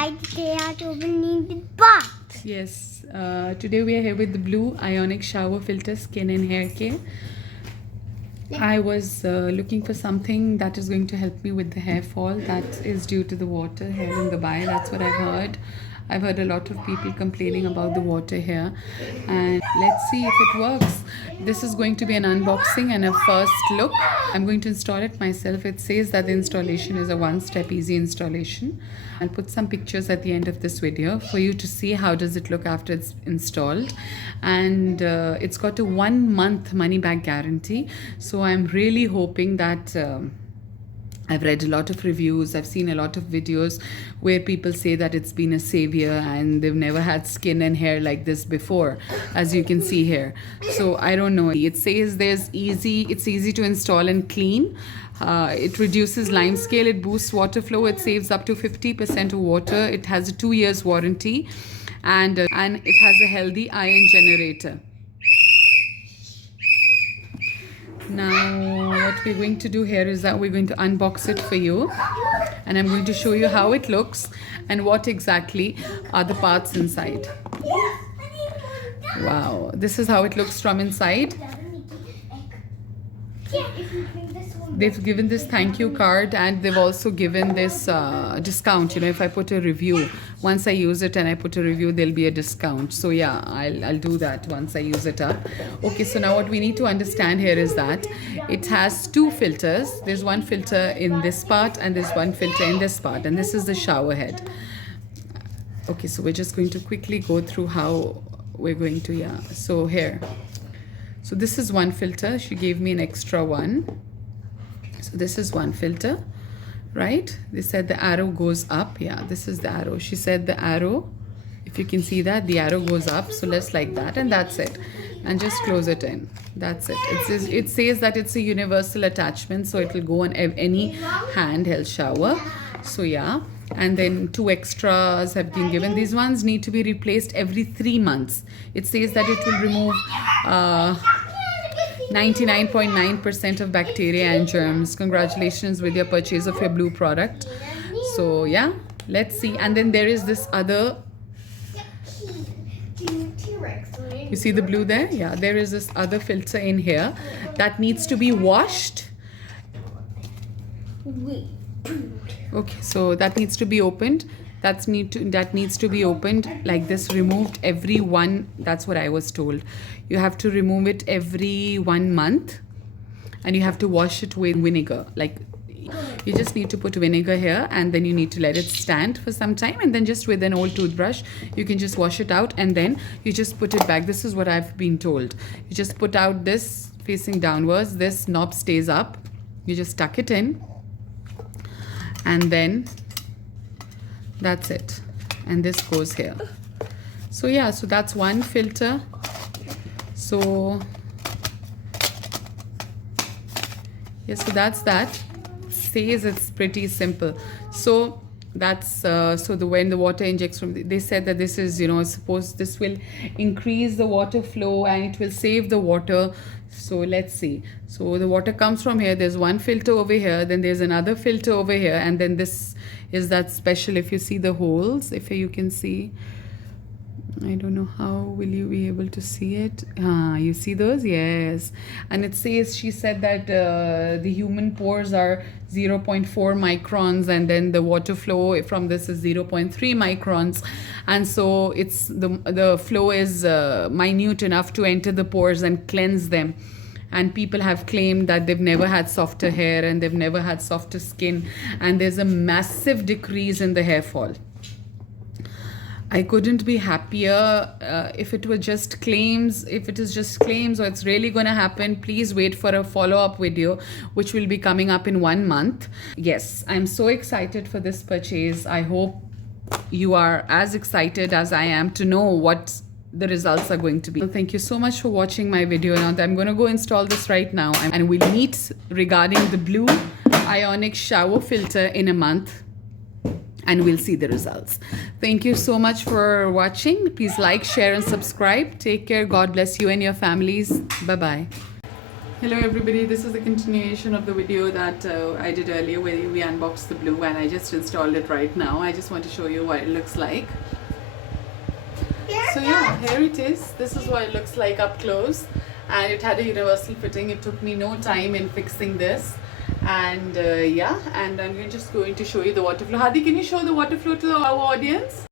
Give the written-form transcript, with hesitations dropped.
Hi, today I opening the box. Yes, today we are here with the Blue Ionic Shower Filter Skin and Hair Care. I was looking for something that is going to help me with the hair fall that is due to the water here in Dubai. That's what I've heard. I've heard a lot of people complaining about the water here, and let's see if it works. This is going to be an unboxing and a first look. I'm going to install it myself. It says that the installation is a one-step easy installation. I'll put some pictures at the end of this video for you to see how does it look after it's installed, and it's got a 1 month money back guarantee. So I'm really hoping that I've read a lot of reviews, I've seen a lot of videos where people say that it's been a savior and they've never had skin and hair like this before, as you can see here. So I don't know. It says it's easy to install and clean. It reduces lime scale, it boosts water flow, it saves up to 50% of water, it has a 2 years warranty, and it has a healthy iron generator. Now what we're going to do here is that we're going to unbox it for you, and I'm going to show you how it looks and what exactly are the parts inside. Wow, this is how it looks from inside. They've given this thank you card, and they've also given this discount. You know, if I put a review, once I use it and I put a review, there'll be a discount. So yeah, I'll do that once I use it up. Okay, so now what we need to understand here is that it has 2 filters. There's one filter in this part and there's one filter in this part, and this is the shower head. Okay, so we're just going to quickly go through how we're going to, yeah. So here, so this is one filter. She gave me an extra one. So this is one filter, right? They said the arrow goes up. Yeah, this is the arrow. She said the arrow, if you can see that, the arrow goes up. So let's like that, and that's it. And just close it in. That's it. It says that it's a universal attachment, so it will go on any handheld shower. So yeah. And then 2 extras have been given. These ones need to be replaced every 3 months. It says that it will remove 99.9% of bacteria and germs. Congratulations with your purchase of your Blue product. So yeah, let's see. And then there is this other, you see the blue there? Yeah, there is this other filter in here that needs to be washed. Okay, so that needs to be opened. That needs to be opened like this, removed every one. That's what I was told. You have to remove it every 1 month, and you have to wash it with vinegar. Like, you just need to put vinegar here, and then you need to let it stand for some time, and then just with an old toothbrush you can just wash it out, and then you just put it back. This is what I've been told. You just put out this facing downwards. This knob stays up. You just tuck it in, and then that's it, and this goes here. So yeah, so that's one filter. So yeah, so that's that. Says it's pretty simple. So that's when the water injects from they said that this is, you know, suppose this will increase the water flow and it will save the water. So let's see. So the water comes from here. There's one filter over here, then there's another filter over here, and then this is that special. If you see the holes, if you can see, I don't know how will you be able to see it. You see those? Yes. And it says, she said that the human pores are 0.4 microns, and then the water flow from this is 0.3 microns, and so it's the flow is minute enough to enter the pores and cleanse them. And people have claimed that they've never had softer hair and they've never had softer skin, and there's a massive decrease in the hair fall. I couldn't be happier. If it were just claims, if it is just claims or it's really going to happen, please wait for a follow-up video which will be coming up in 1 month. Yes, I'm so excited for this purchase. I hope you are as excited as I am to know what the results are going to be. So thank you so much for watching my video. Now I'm going to go install this right now, and we'll meet regarding the Blue Ionic shower filter in a month, and we'll see the results. Thank you so much for watching. Please like, share, and subscribe. Take care. God bless you and your families. Bye-bye. Hello everybody, this is the continuation of the video that I did earlier where we unboxed the Blue, and I just installed it right now. I just want to show you what it looks like. So yeah, here it is. This is what it looks like up close, and it had a universal fitting. It took me no time in fixing this, and yeah, and I'm just going to show you the water flow. Hadi, can you show the water flow to our audience?